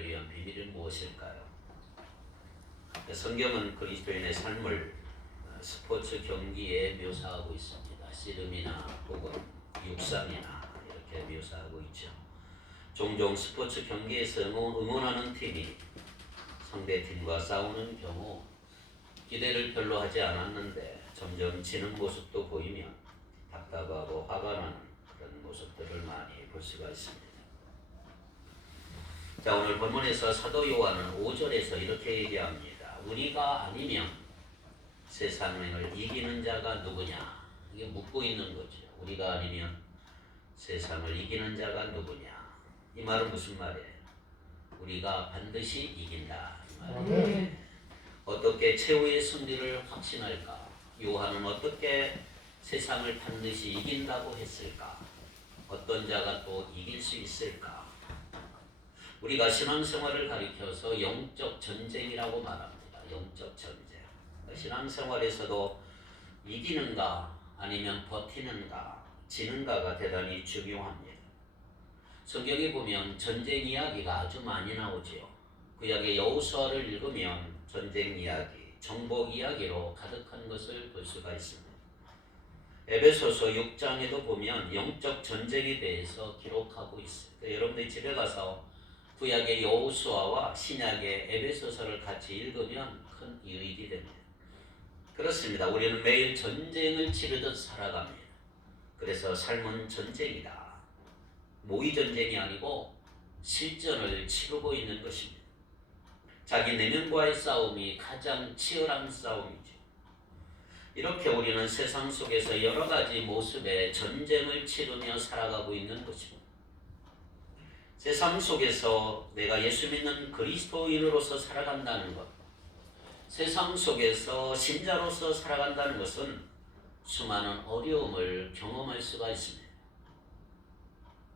위한 비밀이 무엇일까요? 성경은 그리스도인의 삶을 스포츠 경기에 묘사하고 있습니다. 씨름이나 혹은 육상이나 이렇게 묘사하고 있죠. 종종 스포츠 경기에서 응원하는 팀이 상대팀과 싸우는 경우 기대를 별로 하지 않았는데 점점 지는 모습도 보이면 답답하고 화가 나는 그런 모습들을 많이 볼 수가 있습니다. 자, 오늘 본문에서 사도 요한은 5절에서 이렇게 얘기합니다. 우리가 아니면 세상을 이기는 자가 누구냐? 이게 묻고 있는 거죠. 우리가 아니면 세상을 이기는 자가 누구냐? 이 말은 무슨 말이에요? 우리가 반드시 이긴다. 어떻게 최후의 승리를 확신할까? 요한은 어떻게 세상을 반드시 이긴다고 했을까? 어떤 자가 또 이길 수 있을까? 우리가 신앙생활을 가리켜서 영적 전쟁이라고 말합니다. 영적 전쟁. 신앙생활에서도 이기는가 아니면 버티는가 지는가가 대단히 중요합니다. 성경에 보면 전쟁 이야기가 아주 많이 나오지요. 구약의 여호수아를 읽으면 전쟁 이야기, 정복 이야기로 가득한 것을 볼 수가 있습니다. 에베소서 6장에도 보면 영적 전쟁에 대해서 기록하고 있어요. 여러분들이 집에 가서 구약의 여호수아와 신약의 에베소서를 같이 읽으면 큰 유익이 됩니다. 그렇습니다. 우리는 매일 전쟁을 치르듯 살아갑니다. 그래서 삶은 전쟁이다. 모의 전쟁이 아니고 실전을 치르고 있는 것입니다. 자기 내면과의 싸움이 가장 치열한 싸움이죠. 이렇게 우리는 세상 속에서 여러 가지 모습의 전쟁을 치르며 살아가고 있는 것입니다. 세상 속에서 내가 예수 믿는 그리스도인으로서 살아간다는 것, 세상 속에서 신자로서 살아간다는 것은 수많은 어려움을 경험할 수가 있습니다.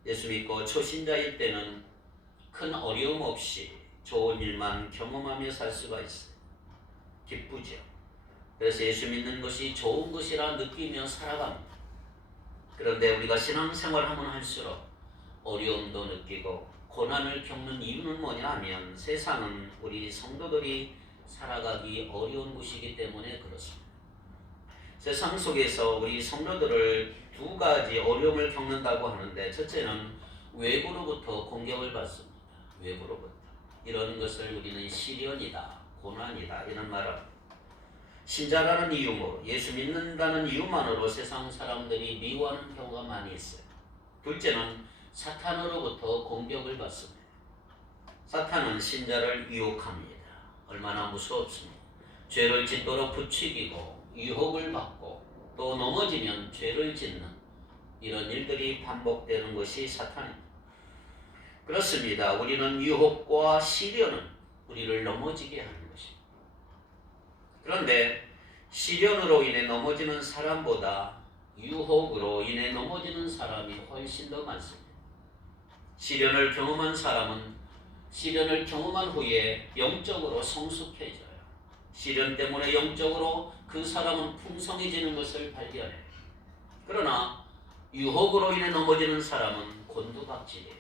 예수 믿고 초신자일 때는 큰 어려움 없이 좋은 일만 경험하며 살 수가 있어요. 기쁘죠. 그래서 예수 믿는 것이 좋은 것이라 느끼며 살아갑니다. 그런데 우리가 신앙생활을 하면 할수록 어려움도 느끼고 고난을 겪는 이유는 뭐냐 하면 세상은 우리 성도들이 살아가기 어려운 곳이기 때문에 그렇습니다. 세상 속에서 우리 성도들을 두 가지 어려움을 겪는다고 하는데, 첫째는 외부로부터 공격을 받습니다. 외부로부터. 이런 것을 우리는 시련이다, 고난이다 이런 말을 합니다. 신자라는 이유로, 예수 믿는다는 이유만으로 세상 사람들이 미워하는 경우가 많이 있어요. 둘째는 사탄으로부터 공격을 받습니다. 사탄은 신자를 유혹합니다. 얼마나 무서웠습니까? 죄를 짓도록 부추기고 유혹을 받고 또 넘어지면 죄를 짓는 이런 일들이 반복되는 것이 사탄입니다. 그렇습니다. 우리는 유혹과 시련은 우리를 넘어지게 하는 것입니다. 그런데 시련으로 인해 넘어지는 사람보다 유혹으로 인해 넘어지는 사람이 훨씬 더 많습니다. 시련을 경험한 사람은 시련을 경험한 후에 영적으로 성숙해져요. 시련 때문에 영적으로 그 사람은 풍성해지는 것을 발견해요. 그러나 유혹으로 인해 넘어지는 사람은 곤두박질이에요.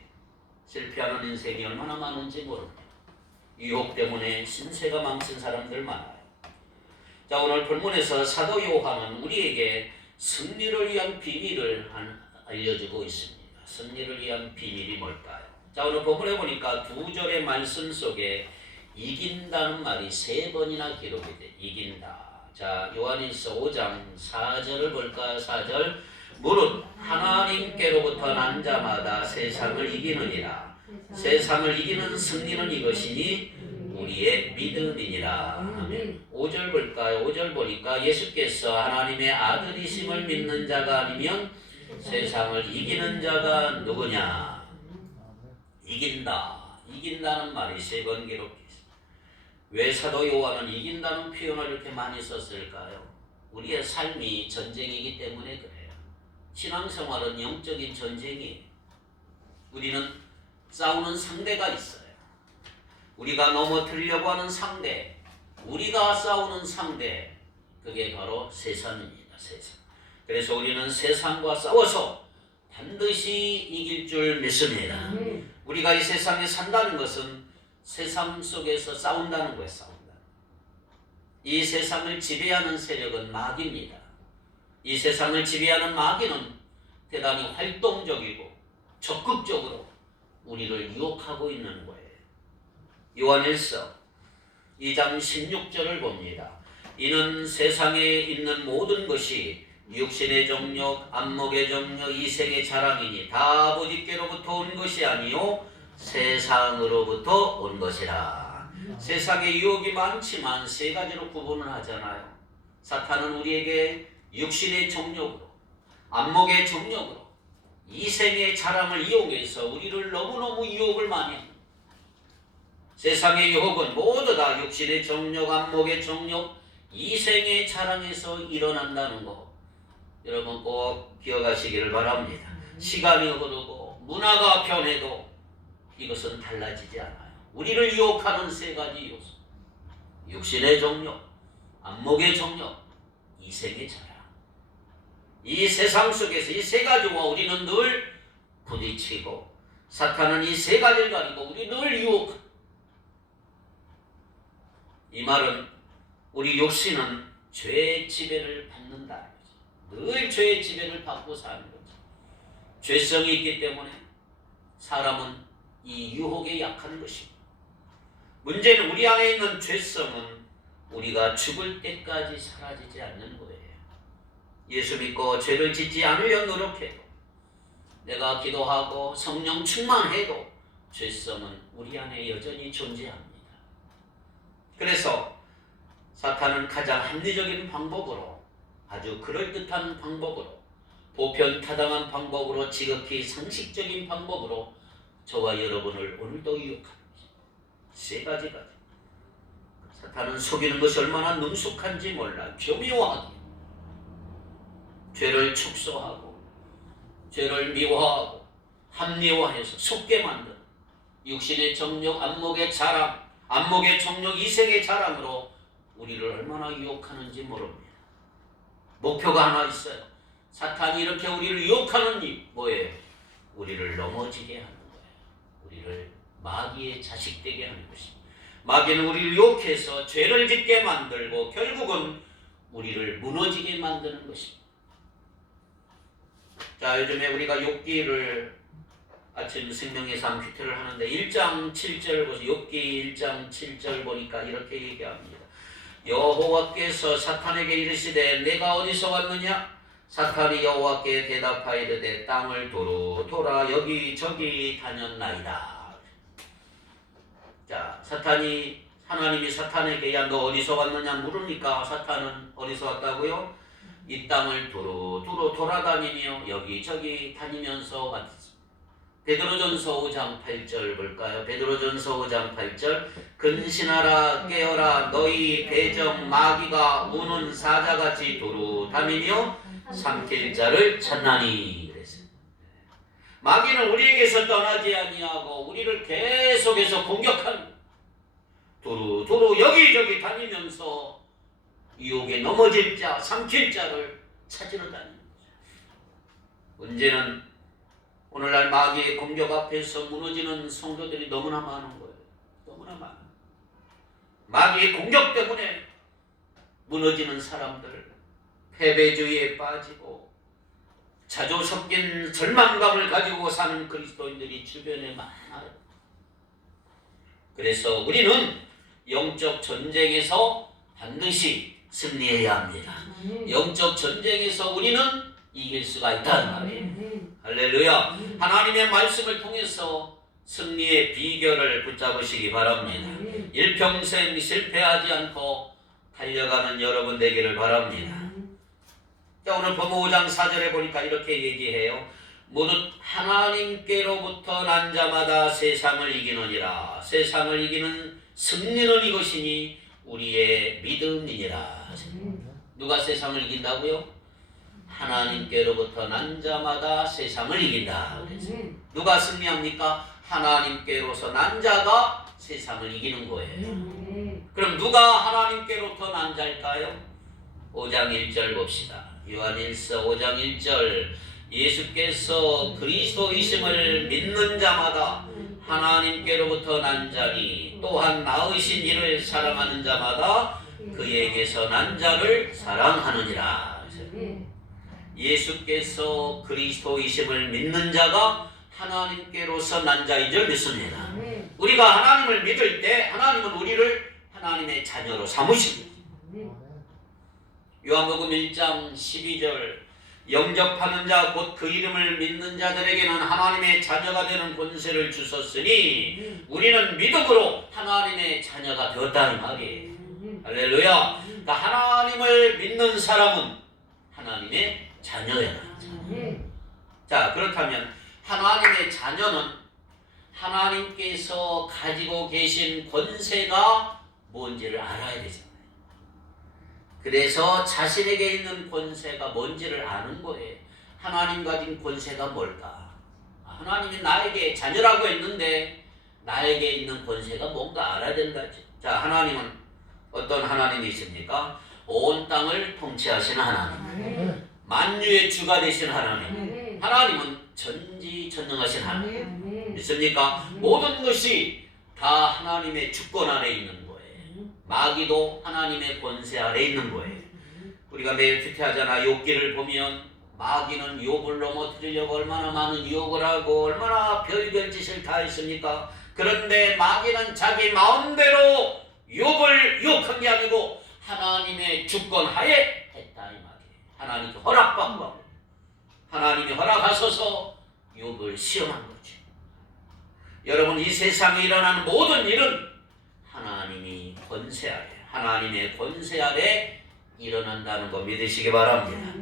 실패하는 인생이 얼마나 많은지 모릅니다. 유혹 때문에 신세가 망친 사람들 많아요. 자, 오늘 본문에서 사도 요한은 우리에게 승리를 위한 비밀을 알려주고 있습니다. 승리를 위한 비밀이 뭘까요? 자, 오늘 본문에 보니까 2절의 말씀 속에 이긴다는 말이 3번이나 기록이 돼. 이긴다. 자, 요한일서 5장 4절을 볼까요? 4절. 무릇 하나님께로부터 난 자마다 세상을 이기느니라. 세상을 이기는 승리는 이것이니 우리의 믿음이니라. 아멘. 5절 볼까요? 5절 보니까 예수께서 하나님의 아들이심을 믿는 자가 아니면 세상을 이기는 자가 누구냐? 이긴다. 이긴다는 말이 3번 기록됐습니다. 왜 사도 요한은 이긴다는 표현을 이렇게 많이 썼을까요? 우리의 삶이 전쟁이기 때문에 그래요. 신앙생활은 영적인 전쟁이에요. 우리는 싸우는 상대가 있어요. 우리가 넘어뜨리려고 하는 상대, 우리가 싸우는 상대, 그게 바로 세상입니다. 세상. 그래서 우리는 세상과 싸워서 반드시 이길 줄 믿습니다. 우리가 이 세상에 산다는 것은 세상 속에서 싸운다는 거예요. 싸운다. 이 세상을 지배하는 세력은 마귀입니다. 이 세상을 지배하는 마귀는 대단히 활동적이고 적극적으로 우리를 유혹하고 있는 거예요. 요한일서 2장 16절을 봅니다. 이는 세상에 있는 모든 것이 육신의 정욕, 안목의 정욕, 이생의 자랑이니 다 아버지께로부터 온 것이 아니요 세상으로부터 온 것이라. 세상에 유혹이 많지만 세 가지로 구분을 하잖아요. 사탄은 우리에게 육신의 정욕으로, 안목의 정욕으로, 이생의 자랑을 이용해서 우리를 너무너무 유혹을 많이 합니다. 세상의 유혹은 모두 다 육신의 정욕, 안목의 정욕, 이생의 자랑에서 일어난다는 거 여러분 꼭 기억하시기를 바랍니다. 시간이 흐르고 문화가 변해도 이것은 달라지지 않아요. 우리를 유혹하는 세 가지 요소, 육신의 정욕, 안목의 정욕, 이생의 자랑. 이 세상 속에서 이 세 가지와 우리는 늘 부딪히고 사탄은 이 세 가지를 가지고 우리 늘 유혹합니다. 이 말은 우리 육신은 죄의 지배를 받는다는 거죠. 늘 죄의 지배를 받고 사는 거죠. 죄성이 있기 때문에 사람은 이 유혹에 약한 것입니다. 문제는 우리 안에 있는 죄성은 우리가 죽을 때까지 사라지지 않는 거예요. 예수 믿고 죄를 짓지 않으려 노력해도, 내가 기도하고 성령 충만해도 죄성은 우리 안에 여전히 존재합니다. 그래서 사탄은 가장 합리적인 방법으로, 아주 그럴듯한 방법으로, 보편타당한 방법으로, 지극히 상식적인 방법으로 저와 여러분을 오늘도 유혹합니다. 세 가지가. 사탄은 속이는 것이 얼마나 능숙한지 몰라. 교묘하게 죄를 축소하고 죄를 미화하고 합리화해서 속게 만든 육신의 정욕, 안목의 자랑, 안목의 정욕, 이생의 자랑으로 우리를 얼마나 유혹하는지 모릅니다. 목표가 하나 있어요. 사탄이 이렇게 우리를 유혹하는 이유 뭐예요? 우리를 넘어지게 하는 거예요. 우리를 마귀의 자식 되게 하는 것입니다. 마귀는 우리를 유혹해서 죄를 짓게 만들고 결국은 우리를 무너지게 만드는 것입니다. 자, 요즘에 우리가 욥기를 아침 생명의 삶 큐티를 하는데 1장 7절 보세요. 욥기 1장 7절 보니까 이렇게 얘기합니다. 여호와께서 사탄에게 이르시되 내가 어디서 왔느냐? 사탄이 여호와께 대답하이르되 땅을 두루 돌아 여기저기 다녔나이다. 자, 하나님이 사탄에게 야 너 어디서 왔느냐 물으니까 사탄은 어디서 왔다고요? 이 땅을 두루 돌아다니며 여기저기 다니면서 왔습니다. 베드로전서 5장 8절 볼까요? 베드로전서 5장 8절 근신하라 깨어라 너희 대적 마귀가 우는 사자같이 두루 다니며 삼킬 자를 찾나니. 그랬어요. 마귀는 우리에게서 떠나지 아니하고 우리를 계속해서 공격하는, 두루 여기저기 다니면서 유혹에 넘어질 자, 삼킬 자를 찾으러 다니는 거죠. 문제는 오늘날 마귀의 공격 앞에서 무너지는 성도들이 너무나 많은 거예요. 너무나 많아요. 마귀의 공격 때문에 무너지는 사람들, 패배주의에 빠지고 자조 섞인 절망감을 가지고 사는 그리스도인들이 주변에 많아요. 그래서 우리는 영적 전쟁에서 반드시 승리해야 합니다. 영적 전쟁에서 우리는 이길 수가 있다는 말이에요. 할렐루야. 하나님의 말씀을 통해서 승리의 비결을 붙잡으시기 바랍니다. 일평생 실패하지 않고 달려가는 여러분 되기를 바랍니다. 자, 오늘 본문 5장 4절에 보니까 이렇게 얘기해요. 모두 하나님께로부터 난 자마다 세상을 이기느니라. 세상을 이기는 승리는 이것이니 우리의 믿음이니라. 누가 세상을 이긴다고요? 하나님께로부터 난 자마다 세상을 이긴다. 그래서 누가 승리합니까? 하나님께로서 난 자가 세상을 이기는 거예요. 그럼 누가 하나님께로부터 난 자일까요? 5장 1절 봅시다. 요한일서 5장 1절 예수께서 그리스도이심을 믿는 자마다 하나님께로부터 난 자니 또한 낳으신 이를 사랑하는 자마다 그에게서 난 자를 사랑하느니라. 예수께서 그리스도이심을 믿는 자가 하나님께로서 난 자인 줄 믿습니다. 우리가 하나님을 믿을 때 하나님은 우리를 하나님의 자녀로 삼으십니다. 요한복음 1장 12절 영접하는 자 곧 그 이름을 믿는 자들에게는 하나님의 자녀가 되는 권세를 주셨으니 우리는 믿음으로 하나님의 자녀가 되었다는 말이에요. 할렐루야. 그러니까 하나님을 믿는 사람은 하나님의 자녀야. 자, 그렇다면 하나님의 자녀는 하나님께서 가지고 계신 권세가 뭔지를 알아야 되잖아요. 그래서 자신에게 있는 권세가 뭔지를 아는 거예요. 하나님 가진 권세가 뭘까? 하나님이 나에게 자녀라고 했는데 나에게 있는 권세가 뭔가 알아야 된다지. 자, 하나님은 어떤 하나님이십니까? 온 땅을 통치하시는 하나님, 만유의 주가 되신 하나님. 하나님은 전지전능하신 하나님. 믿습니까? 모든 것이 다 하나님의 주권 아래 있는 거예요. 마귀도 하나님의 권세 아래 있는 거예요. 우리가 매일 큐티하잖아. 욥기를 보면 마귀는 욥을 넘어뜨리려고 얼마나 많은 유혹을 하고 얼마나 별별 짓을 다 했습니까? 그런데 마귀는 자기 마음대로 욥을 유혹한 게 아니고 하나님의 주권 하에 했다 이 말이에요. 하나님께 허락받고 하나님이 허락하셔서 욥을 시험한 거죠. 여러분, 이 세상에 일어나는 모든 일은 하나님이 권세 아래, 하나님의 권세 아래 일어난다는 거 믿으시기 바랍니다.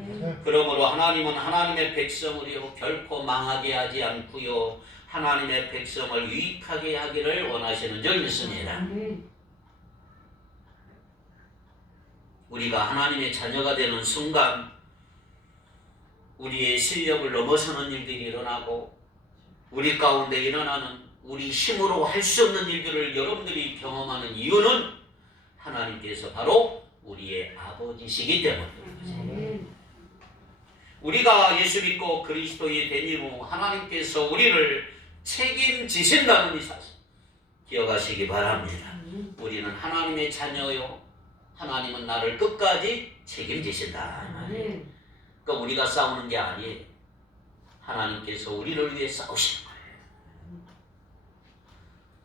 그러므로 하나님은 하나님의 백성을요 결코 망하게 하지 않고요 하나님의 백성을 유익하게 하기를 원하시는 줄 믿습니다. 우리가 하나님의 자녀가 되는 순간 우리의 실력을 넘어서는 일들이 일어나고 우리 가운데 일어나는 우리 힘으로 할 수 없는 일들을 여러분들이 경험하는 이유는 하나님께서 바로 우리의 아버지시기 때문입니다. 우리가 예수 믿고 그리스도의 된 이후 하나님께서 우리를 책임지신다는 이 사실 기억하시기 바랍니다. 우리는 하나님의 자녀요 하나님은 나를 끝까지 책임지신다. 그러니까 우리가 싸우는 게 아니에요. 하나님께서 우리를 위해 싸우시는 거예요.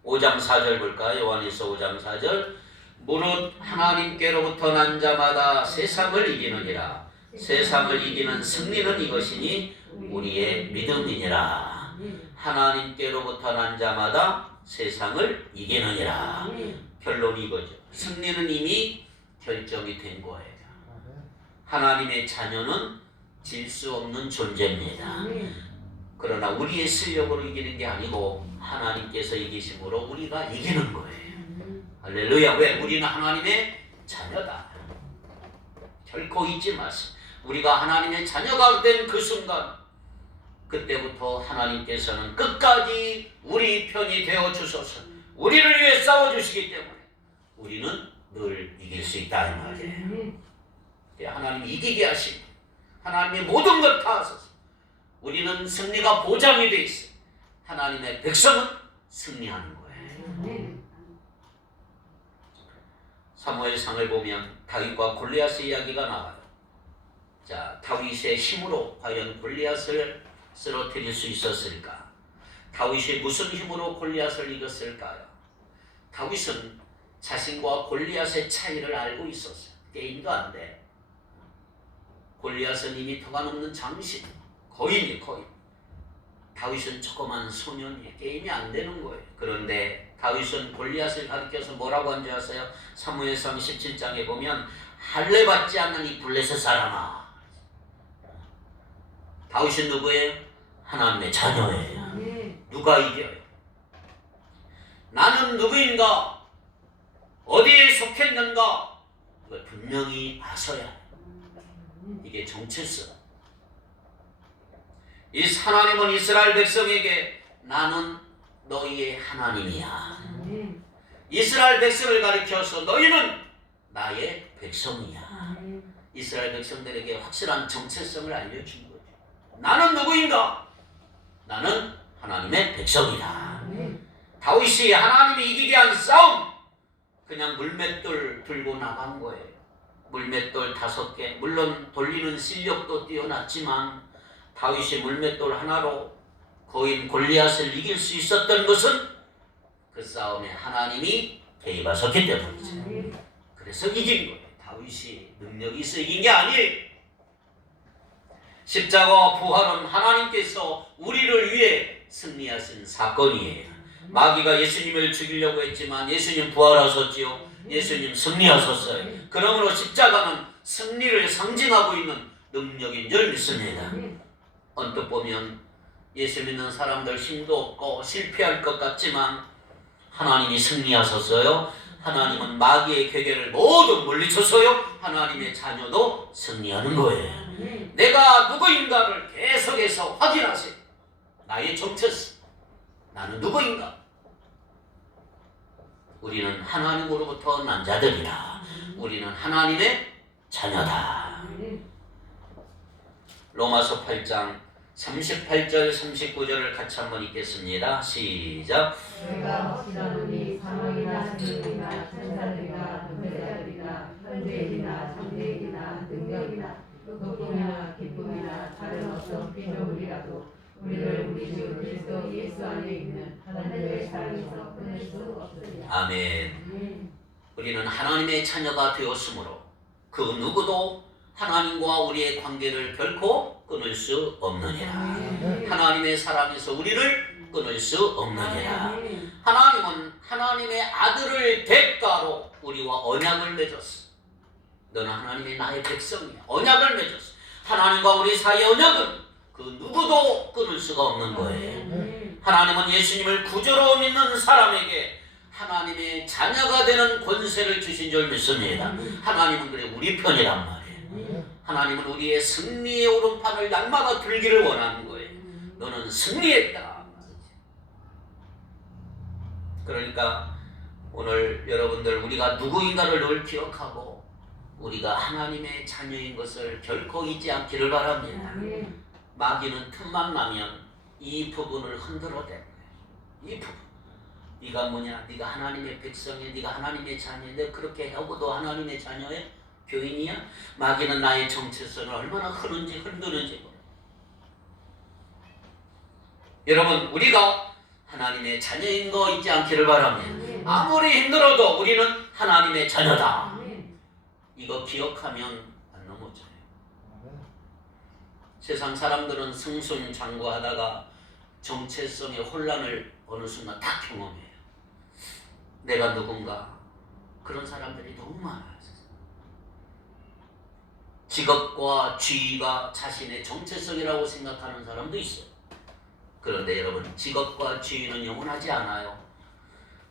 5장 4절 볼까요? 요한일서 5장 4절 무릇 하나님께로부터 난 자마다 세상을 이기느니라. 세상을 이기는 승리는 이것이니 우리의 믿음이니라. 하나님께로부터 난 자마다 세상을 이기느니라. 결론이 이거죠. 승리는 이미 결정이 된 거예요. 하나님의 자녀는 질 수 없는 존재입니다. 그러나 우리의 실력으로 이기는 게 아니고 하나님께서 이기심으로 우리가 이기는 거예요. 할렐루야. 왜? 우리는 하나님의 자녀다. 결코 잊지 마세요. 우리가 하나님의 자녀가 된 그 순간 그때부터 하나님께서는 끝까지 우리 편이 되어 주셔서 우리를 위해 싸워주시기 때문에 우리는 늘 이길 수 있다 이 말이에요. 하나님이 이기게 하시고 하나님이 모든 것 다 하셔서 우리는 승리가 보장이 되어 있어요. 하나님의 백성은 승리하는 거예요. 사무엘상을 보면 다윗과 골리앗의 이야기가 나와요. 자, 다윗의 힘으로 과연 골리앗을 쓰러뜨릴 수 있었을까? 다윗이 무슨 힘으로 골리앗을 이겼을까요? 다윗은 자신과 골리앗의 차이를 알고 있었어요. 게임도 안 돼. 골리앗은 2m가 넘는 장신, 거인이 거인. 다윗은 조그만 소년이 게임이 안 되는 거예요. 그런데 다윗은 골리앗을 가리켜서 뭐라고 한 줄 아세요? 사무엘상 17장에 보면 할례 받지 않는 이 블레셋 사람아. 다윗은 누구예요? 하나님의 자녀예요. 누가 이겨요? 나는 누구인가? 어디에 속했는가? 그걸 분명히 아셔야. 이게 정체성. 이 하나님은 이스라엘 백성에게 나는 너희의 하나님이야. 이스라엘 백성을 가리켜서 너희는 나의 백성이야. 이스라엘 백성들에게 확실한 정체성을 알려준 거죠. 나는 누구인가? 나는 하나님의 백성이다. 다윗이 하나님이 이기게 한 싸움, 그냥 물맷돌 들고 나간 거예요. 물맷돌 5개, 물론 돌리는 실력도 뛰어났지만 다윗이 물맷돌 하나로 거인 골리앗을 이길 수 있었던 것은 그 싸움에 하나님이 개입하셨기 때문이죠. 그래서 이긴 거예요. 다윗이 능력이 있어 이긴 게 아니에요. 십자가와 부활은 하나님께서 우리를 위해 승리하신 사건이에요. 마귀가 예수님을 죽이려고 했지만 예수님 부활하셨지요. 예수님 승리하셨어요. 그러므로 십자가는 승리를 상징하고 있는 능력인 줄 믿습니다. 언뜻 보면 예수 믿는 사람들 힘도 없고 실패할 것 같지만 하나님이 승리하셨어요. 하나님은 마귀의 괴계를 모두 물리쳤어요. 하나님의 자녀도 승리하는 거예요. 내가 누구인가를 계속해서 확인하세요. 나의 정체성, 나는 누구인가? 우리는 하나님으로부터 난 자들이라. 우리는 하나님의 자녀다. 로마서 8장 38절 39절을 같이 한번 읽겠습니다. 시작. 내가 확신하노니 사망이나 생명이나 천사들이나 권세자들이나 현재이나 장래이나 능력이나 높음이나 기쁨이나 다른 어떤 피조물이라도 우리를 우리 주 그리스도 예수 안에 있는 하나님의 사랑에서 끊을 수 없으리라. 아멘. 우리는 하나님의 자녀가 되었으므로 그 누구도 하나님과 우리의 관계를 결코 끊을 수 없느니라. 하나님의 사랑에서 우리를 끊을 수 없느니라. 하나님은 하나님의 아들을 대가로 우리와 언약을 맺었어. 너는 하나님의 나의 백성이야. 언약을 맺었어. 하나님과 우리 사이의 언약은 그 누구도 끊을 수가 없는 거예요. 하나님은 예수님을 구주로 믿는 사람에게 하나님의 자녀가 되는 권세를 주신 줄 믿습니다. 하나님은 그래 우리 편이란 말이에요. 하나님은 우리의 승리의 오른팔을 날마다 들기를 원하는 거예요. 너는 승리했다. 그러니까 오늘 여러분들 우리가 누구인가를 늘 기억하고 우리가 하나님의 자녀인 것을 결코 잊지 않기를 바랍니다. 마귀는 틈만 나면 이 부분을 흔들어댄 거예요. 이 부분. 네가 뭐냐? 네가 하나님의 백성이야. 네가 하나님의 자녀인데 그렇게 하고도 하나님의 자녀의 교인이야? 마귀는 나의 정체성을 얼마나 흔드는지 몰라. 여러분 우리가 하나님의 자녀인 거 잊지 않기를 바랍니다. 아무리 힘들어도 우리는 하나님의 자녀다. 이거 기억하면 안 넘어져요. 세상 사람들은 승승장구하다가 정체성의 혼란을 어느 순간 다 경험해요. 내가 누군가? 그런 사람들이 너무 많아요. 직업과 지위가 자신의 정체성이라고 생각하는 사람도 있어요. 그런데 여러분 직업과 지위는 영원하지 않아요.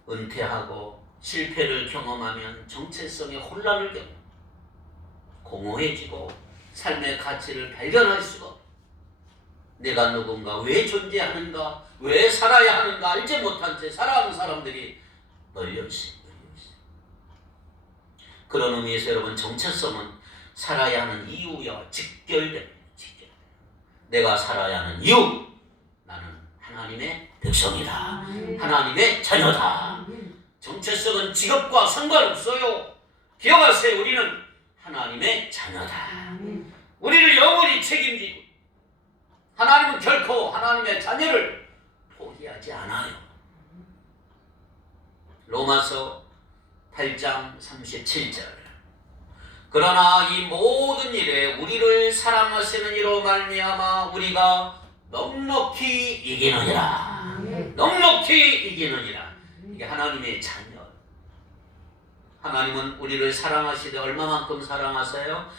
은퇴하고 실패를 경험하면 정체성의 혼란을 겪고 공허해지고 삶의 가치를 발견할 수가 없어요. 내가 누군가, 왜 존재하는가, 왜 살아야 하는가 알지 못한 채 살아가는 사람들이 널려있어요. 그런 의미에서 여러분 정체성은 살아야 하는 이유와 직결됩니다. 내가 살아야 하는 이유, 나는 하나님의 백성이다. 하나님의 자녀다. 정체성은 직업과 상관없어요. 기억하세요. 우리는 하나님의 자녀다. 우리를 영원히 책임지고 하나님은 결코 하나님의 자녀를 포기하지 않아요. 로마서 8장 37절. 그러나 이 모든 일에 우리를 사랑하시는 이로 말미암아 우리가 넉넉히 이기느니라. 넉넉히 이기느니라. 이게 하나님의 자녀. 하나님은 우리를 사랑하시되 얼마만큼 사랑하세요?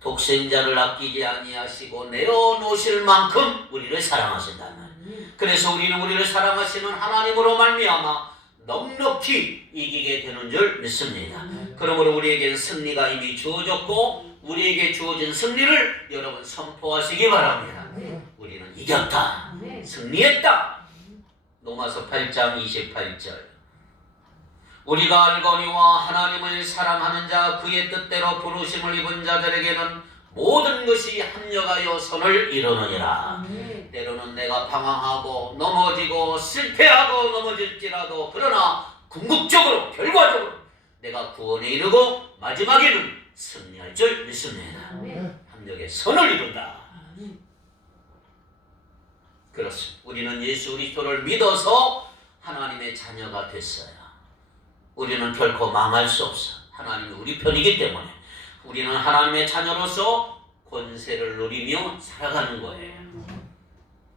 독생자를 아끼지 아니하시고 내어놓으실 만큼 우리를 사랑하신다는 말이에요. 그래서 우리는 우리를 사랑하시는 하나님으로 말미암아 넉넉히 이기게 되는 줄 믿습니다. 그러므로 우리에게 승리가 이미 주어졌고 우리에게 주어진 승리를 여러분 선포하시기 바랍니다. 우리는 이겼다. 승리했다. 로마서 8장 28절. 우리가 알거니와 하나님을 사랑하는 자 그의 뜻대로 부르심을 입은 자들에게는 모든 것이 합력하여 선을 이루느니라. 아멘. 때로는 내가 방황하고 넘어지고 실패하고 넘어질지라도 그러나 궁극적으로 결과적으로 내가 구원에 이르고 마지막에는 승리할 줄 믿습니다. 아멘. 합력의 선을 이룬다. 아멘. 그렇습니다. 우리는 예수 그리스도를 믿어서 하나님의 자녀가 됐어요. 우리는 결코 망할 수 없어. 하나님이 우리 편이기 때문에 우리는 하나님의 자녀로서 권세를 누리며 살아가는 거예요.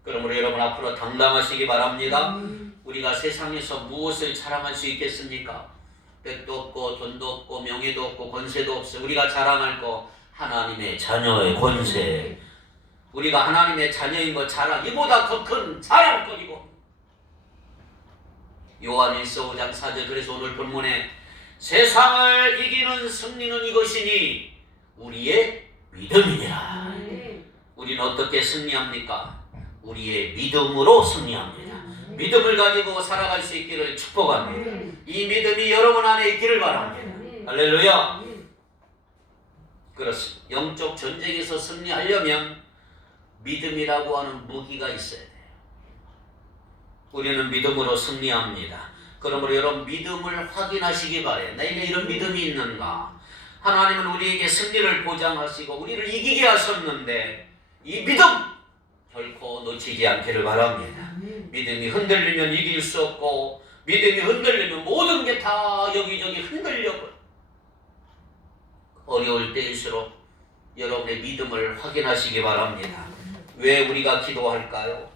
그러므로 여러분 앞으로 당당하시기 바랍니다. 우리가 세상에서 무엇을 자랑할 수 있겠습니까? 백도 없고 돈도 없고 명예도 없고 권세도 없어. 우리가 자랑할 거 하나님의 자녀의 권세. 우리가 하나님의 자녀인 것 자랑, 이보다 더 큰 자랑거리고. 요한일서 5장 4절. 그래서 오늘 본문에 세상을 이기는 승리는 이것이니 우리의 믿음이니라. 아멘. 우리는 어떻게 승리합니까? 우리의 믿음으로 승리합니다. 믿음을 가지고 살아갈 수 있기를 축복합니다. 아멘. 이 믿음이 여러분 안에 있기를 바랍니다. 아멘. 할렐루야. 아멘. 그렇습니다. 영적 전쟁에서 승리하려면 믿음이라고 하는 무기가 있어야 돼요. 우리는 믿음으로 승리합니다. 그러므로 여러분 믿음을 확인하시기 바래요. 내게 이런 믿음이 있는가? 하나님은 우리에게 승리를 보장하시고 우리를 이기게 하셨는데 이 믿음 결코 놓치지 않기를 바랍니다. 아멘. 믿음이 흔들리면 이길 수 없고 믿음이 흔들리면 모든 게 다 여기저기 흔들려버려. 어려울 때일수록 여러분의 믿음을 확인하시기 바랍니다. 왜 우리가 기도할까요?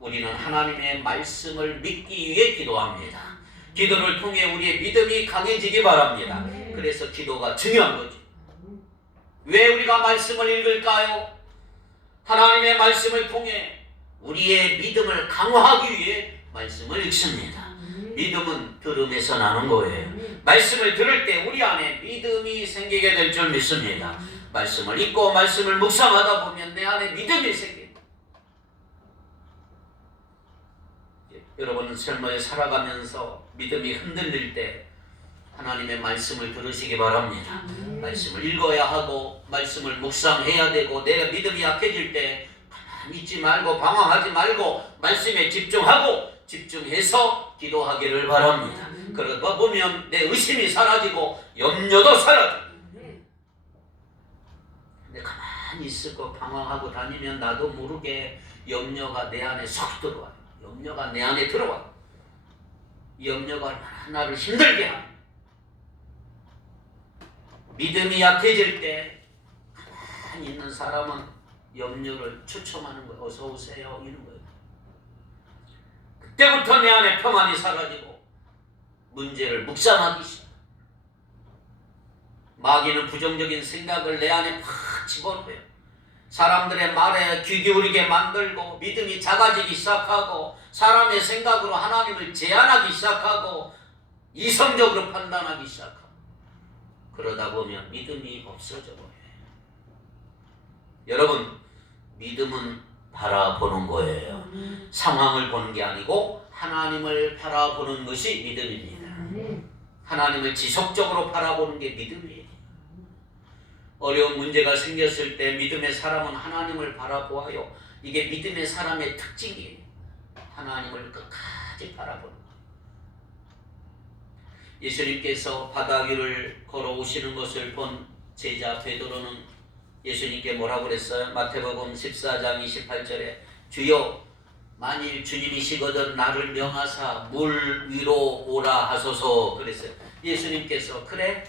우리는 하나님의 말씀을 믿기 위해 기도합니다. 기도를 통해 우리의 믿음이 강해지기 바랍니다. 그래서 기도가 중요한 거죠. 왜 우리가 말씀을 읽을까요? 하나님의 말씀을 통해 우리의 믿음을 강화하기 위해 말씀을 읽습니다. 믿음은 들음에서 나는 거예요. 말씀을 들을 때 우리 안에 믿음이 생기게 될 줄 믿습니다. 말씀을 읽고 말씀을 묵상하다 보면 내 안에 믿음이 생깁니다. 여러분은 삶을 살아가면서 믿음이 흔들릴 때 하나님의 말씀을 들으시기 바랍니다. 말씀을 읽어야 하고 말씀을 묵상해야 되고 내 믿음이 약해질 때 가만히 있지 말고 방황하지 말고 말씀에 집중해서 기도하기를 바랍니다. 그러다 보면 내 의심이 사라지고 염려도 사라집니다. 근데 가만히 있고 방황하고 다니면 나도 모르게 염려가 내 안에 쏙 들어와요. 염려가 내 안에 들어와요. 이 염려가 얼마나 나를 힘들게 합니다. 믿음이 약해질 때 가만히 있는 사람은 염려를 추첨하는 거예요. 어서 오세요 이런 거예요. 그때부터 내 안에 평안이 사라지고 문제를 묵상하기 시작. 마귀는 부정적인 생각을 내 안에 팍 집어넣어요. 사람들의 말에 귀 기울이게 만들고 믿음이 작아지기 시작하고 사람의 생각으로 하나님을 제한하기 시작하고 이성적으로 판단하기 시작하고 그러다 보면 믿음이 없어져 버려요. 여러분 믿음은 바라보는 거예요. 상황을 보는 게 아니고 하나님을 바라보는 것이 믿음입니다. 하나님을 지속적으로 바라보는 게 믿음이에요. 어려운 문제가 생겼을 때 믿음의 사람은 하나님을 바라보아요. 이게 믿음의 사람의 특징이에요. 하나님을 끝까지 바라보는 거예요. 예수님께서 바다 위를 걸어오시는 것을 본 제자 베드로는 예수님께 뭐라고 그랬어요? 마태복음 14장 28절에 주여 만일 주님이시거든 나를 명하사 물 위로 오라 하소서 그랬어요. 예수님께서 그래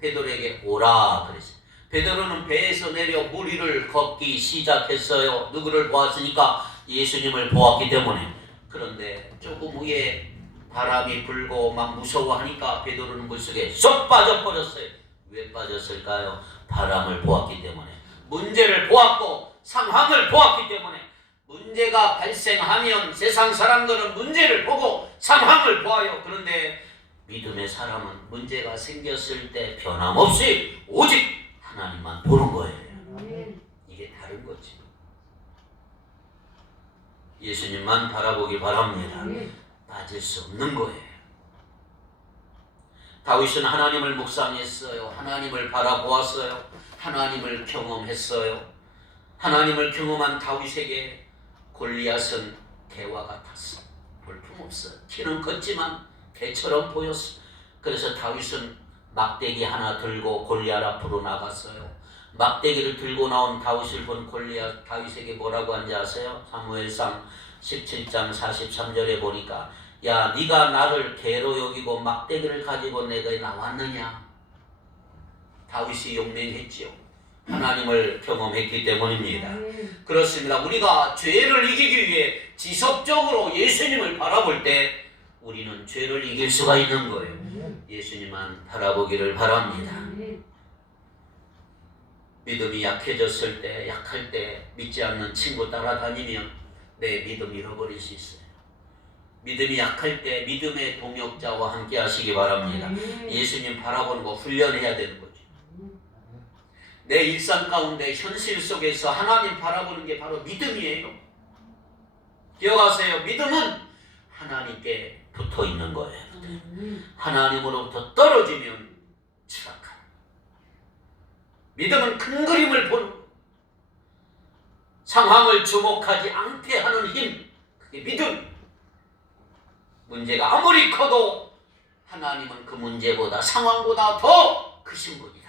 베드로에게 오라 그랬어요. 베드로는 배에서 내려 물 위를 걷기 시작했어요. 누구를 보았으니까? 예수님을 보았기 때문에. 그런데 조금 후에 바람이 불고 막 무서워하니까 베드로는 물속에 쏙 빠져버렸어요. 왜 빠졌을까요? 바람을 보았기 때문에. 문제를 보았고 상황을 보았기 때문에. 문제가 발생하면 세상 사람들은 문제를 보고 상황을 보아요. 그런데 믿음의 사람은 문제가 생겼을 때 변함없이 오직 하나님만 보는 거예요. 이게 다른 거지. 예수님만 바라보기 바랍니다. 빠질 수 없는 거예요. 다윗은 하나님을 묵상했어요. 하나님을 바라보았어요. 하나님을 경험했어요. 하나님을 경험한 다윗에게 골리앗은 개와 같았어. 볼품없어. 키는 컸지만 개처럼 보였어. 그래서 다윗은 막대기 하나 들고 골리앗 앞으로 나갔어요. 막대기를 들고 나온 다윗을 본 골리앗 다윗에게 뭐라고 한지 아세요? 사무엘상 17장 43절에 보니까 야 네가 나를 개로 여기고 막대기를 가지고 내가 나왔느냐. 다윗이 용맹했지요. 하나님을 경험했기 때문입니다. 그렇습니다. 우리가 죄를 이기기 위해 지속적으로 예수님을 바라볼 때 우리는 죄를 이길 수가 있는 거예요. 예수님만 바라보기를 바랍니다. 믿음이 약해졌을 때, 약할 때 믿지 않는 친구 따라다니면 내 믿음 잃어버릴 수 있어요. 믿음이 약할 때 믿음의 동역자와 함께 하시기 바랍니다. 예수님 바라보는 거 훈련해야 되는 거죠. 내 일상 가운데 현실 속에서 하나님 바라보는 게 바로 믿음이에요. 기억하세요. 믿음은 하나님께 붙어 있는 거예요. 하나님으로부터 떨어지면 추락한. 믿음은 큰 그림을 보는, 상황을 주목하지 않게 하는 힘, 그게 믿음. 문제가 아무리 커도 하나님은 그 문제보다 상황보다 더 크신 분이다.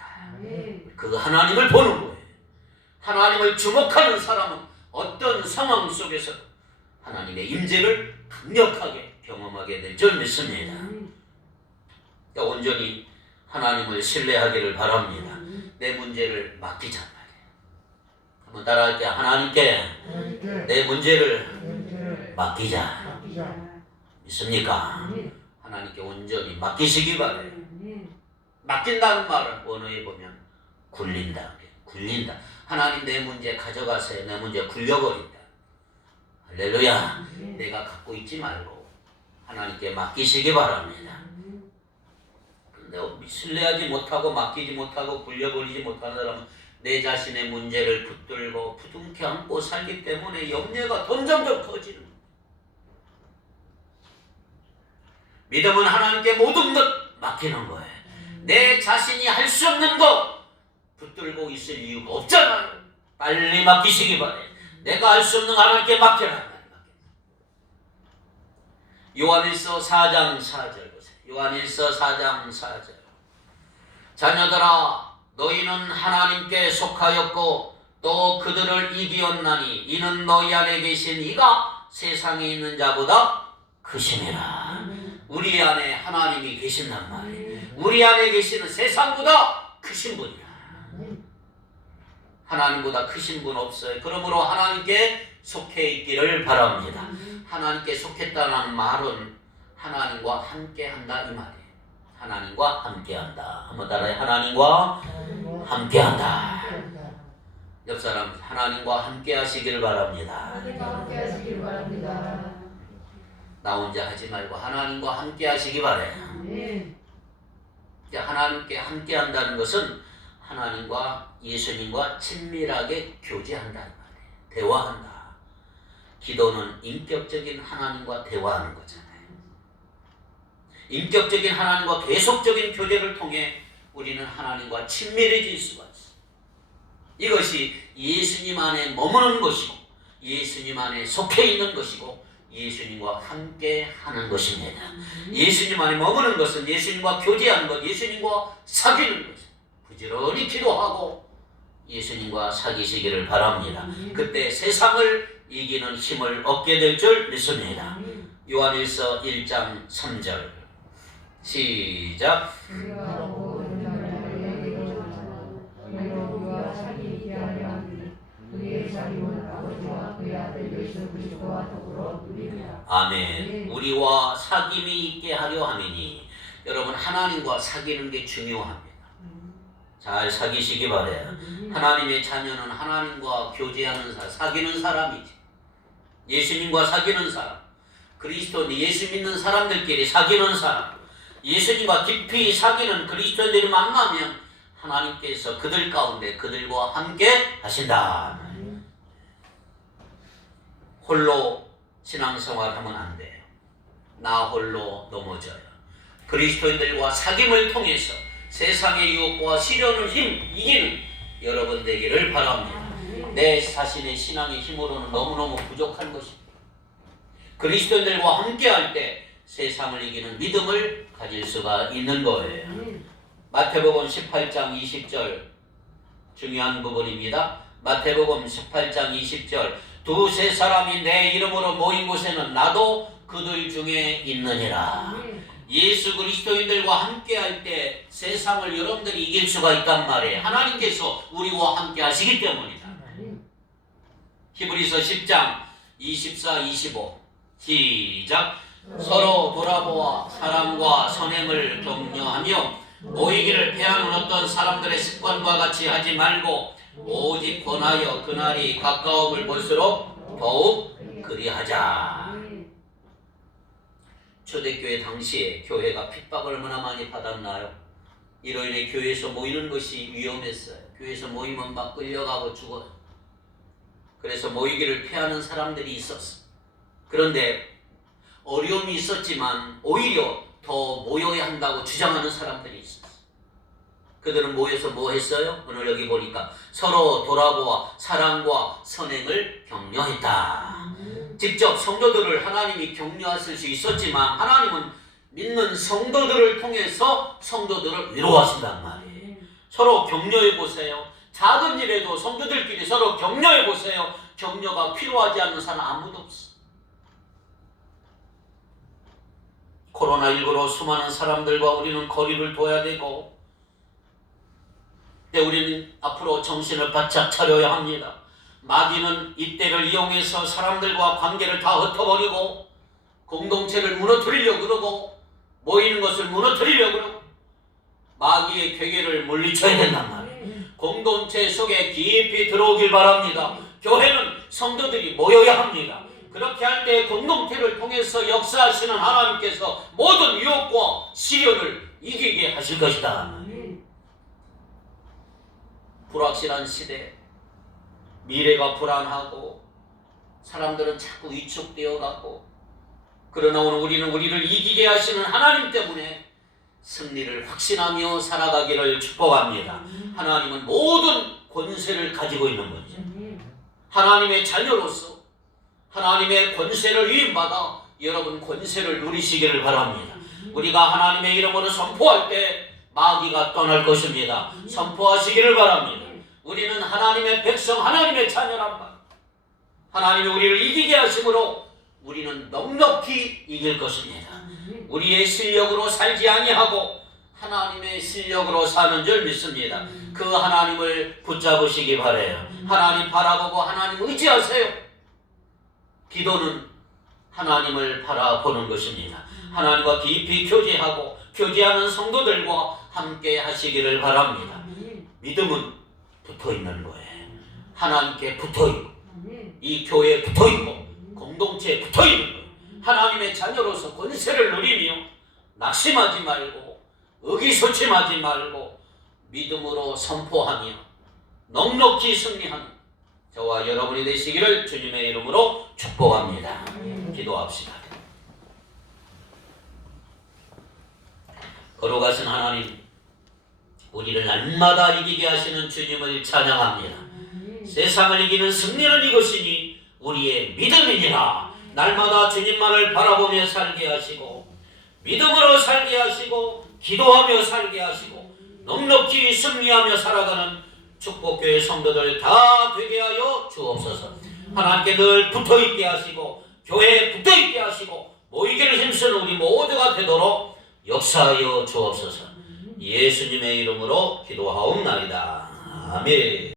그 하나님을 보는 거예요. 하나님을 주목하는 사람은 어떤 상황 속에서 하나님의 임재를 강력하게 경험하게 될 줄 믿습니다. 그러니까 온전히 하나님을 신뢰하기를 바랍니다. 내 문제를 맡기자 말이에요. 한번 따라할게요. 하나님께 내 문제를 맡기자. 믿습니까? 하나님께 온전히 맡기시기 바래요. 맡긴다는 말은 원어에 보면 굴린다. 굴린다. 하나님 내 문제 가져가세요. 내 문제 굴려버린다. 할렐루야. 내가 갖고 있지 말고 하나님께 맡기시기 바랍니다. 근데 신뢰하지 못하고 맡기지 못하고 굴려버리지 못하는 사람은 내 자신의 문제를 붙들고 부둥켜 안고 살기 때문에 염려가 점점점 커지는 거예요. 믿음은 하나님께 모든 것 맡기는 거예요. 내 자신이 할 수 없는 것 붙들고 있을 이유가 없잖아요. 빨리 맡기시기 바래요. 내가 할 수 없는 하나님께 맡겨라. 요한일서 4장 4절 보세요. 요한일서 4장 4절. 자녀들아 너희는 하나님께 속하였고 또 그들을 이기었나니 이는 너희 안에 계신 이가 세상에 있는 자보다 크심이라. 우리 안에 하나님이 계신단 말이에요. 우리 안에 계시는 세상보다 크신 분이라. 하나님보다 크신 분 없어요. 그러므로 하나님께 속해 있기를 바랍니다. 하나님께 속했다는 말은 하나님과 함께한다 이 말이에요. 하나님과 함께한다. 한번 따라해. 하나님과 함께한다. 옆 사람 하나님과 함께하시기를 바랍니다. 하나님과 함께하시길 바랍니다. 나 혼자 하지 말고 하나님과 함께하시기 바래요. 하나님께 함께한다는 것은 하나님과 예수님과 친밀하게 교제한다는 말이에요. 대화한다. 기도는 인격적인 하나님과 대화하는 거잖아요. 인격적인 하나님과 계속적인 교제를 통해 우리는 하나님과 친밀해질 수가 있어요. 이것이 예수님 안에 머무는 것이고 예수님 안에 속해 있는 것이고 예수님과 함께 하는 것입니다. 예수님 안에 머무는 것은 예수님과 교제하는 것, 예수님과 사귀는 것. 부지런히 기도하고 예수님과 사귀시기를 바랍니다. 그때 세상을 이기는 힘을 얻게 될 줄 믿습니다. 요한일서 1장 3절 시작. 아멘. 우리와 사귐이 있게 하려 함이니. 여러분 하나님과 사귀는 게 중요합니다. 잘 사귀시기 바래요. 하나님의 자녀는 하나님과 교제하는 사람, 사귀는 사람이지. 예수님과 사귀는 사람, 그리스도 예수 믿는 사람들끼리 사귀는 사람, 예수님과 깊이 사귀는 그리스도인들이 만나면 하나님께서 그들 가운데 그들과 함께 하신다. 홀로 신앙생활하면 안 돼요. 나 홀로 넘어져요. 그리스도인들과 사귐을 통해서 세상의 유혹과 시련을 이기는 여러분 되기를 바랍니다. 내 자신의 신앙의 힘으로는 너무너무 부족한 것입니다. 그리스도인들과 함께할 때 세상을 이기는 믿음을 가질 수가 있는 거예요. 마태복음 18장 20절 중요한 부분입니다. 마태복음 18장 20절 두세 사람이 내 이름으로 모인 곳에는 나도 그들 중에 있느니라. 예수 그리스도인들과 함께할 때 세상을 여러분들이 이길 수가 있단 말이에요. 하나님께서 우리와 함께 하시기 때문이다. 히브리서 10장 24, 25 시작. 서로 돌아보아 사랑과 선행을 격려하며 모이기를 패하는 어떤 사람들의 습관과 같이 하지 말고 오직 권하여 그날이 가까움을 볼수록 더욱 그리하자. 초대교회 당시에 교회가 핍박을 얼마나 많이 받았나요? 이로 인해 교회에서 모이는 것이 위험했어요. 교회에서 모이면 막 끌려가고 죽어요. 그래서 모이기를 피하는 사람들이 있었어. 그런데 어려움이 있었지만 오히려 더 모여야 한다고 주장하는 사람들이 있었어. 그들은 모여서 뭐 했어요? 오늘 여기 보니까 서로 돌아보아 사랑과 선행을 격려했다. 직접 성도들을 하나님이 격려하실 수 있었지만 하나님은 믿는 성도들을 통해서 성도들을 위로하신단 말이에요. 서로 격려해 보세요. 작은 일에도 성도들끼리 서로 격려해 보세요. 격려가 필요하지 않는 사람 아무도 없어. 코로나19로 수많은 사람들과 우리는 거리를 둬야 되고, 근데 우리는 앞으로 정신을 바짝 차려야 합니다. 마귀는 이때를 이용해서 사람들과 관계를 다 흩어버리고 공동체를 무너뜨리려고 그러고 모이는 것을 무너뜨리려고 그러고 마귀의 괴계를 물리쳐야 된단 말이에요. 공동체 속에 깊이 들어오길 바랍니다. 교회는 성도들이 모여야 합니다. 그렇게 할 때 공동체를 통해서 역사하시는 하나님께서 모든 유혹과 시련을 이기게 하실 것이다. 불확실한 시대, 미래가 불안하고 사람들은 자꾸 위축되어 가고, 그러나 오늘 우리는 우리를 이기게 하시는 하나님 때문에 승리를 확신하며 살아가기를 축복합니다. 하나님은 모든 권세를 가지고 있는 분이죠. 하나님의 자녀로서 하나님의 권세를 위임받아 여러분 권세를 누리시기를 바랍니다. 우리가 하나님의 이름으로 선포할 때 마귀가 떠날 것입니다. 선포하시기를 바랍니다. 우리는 하나님의 백성, 하나님의 자녀란 말. 하나님이 우리를 이기게 하심으로 우리는 넉넉히 이길 것입니다. 우리의 실력으로 살지 아니하고 하나님의 실력으로 사는 줄 믿습니다. 그 하나님을 붙잡으시기 바라요. 하나님 바라보고 하나님 의지하세요. 기도는 하나님을 바라보는 것입니다. 하나님과 깊이 교제하고 교제하는 성도들과 함께 하시기를 바랍니다. 믿음은 붙어있는 거예요. 하나님께 붙어있고 이 교회에 붙어있고 공동체에 붙어있는 거예요. 하나님의 자녀로서 권세를 누리며 낙심하지 말고 의기소침하지 말고 믿음으로 선포하며 넉넉히 승리하는 저와 여러분이 되시기를 주님의 이름으로 축복합니다. 기도합시다. 거룩하신 하나님, 우리를 날마다 이기게 하시는 주님을 찬양합니다. 세상을 이기는 승리는 이것이니 우리의 믿음이니라. 날마다 주님만을 바라보며 살게 하시고 믿음으로 살게 하시고 기도하며 살게 하시고 넉넉히 승리하며 살아가는 축복교회 성도들 다 되게 하여 주옵소서. 하나님께 늘 붙어있게 하시고 교회에 붙어있게 하시고 모이기를 힘쓰는 우리 모두가 되도록 역사하여 주옵소서. 예수님의 이름으로 기도하옵나이다. 아멘.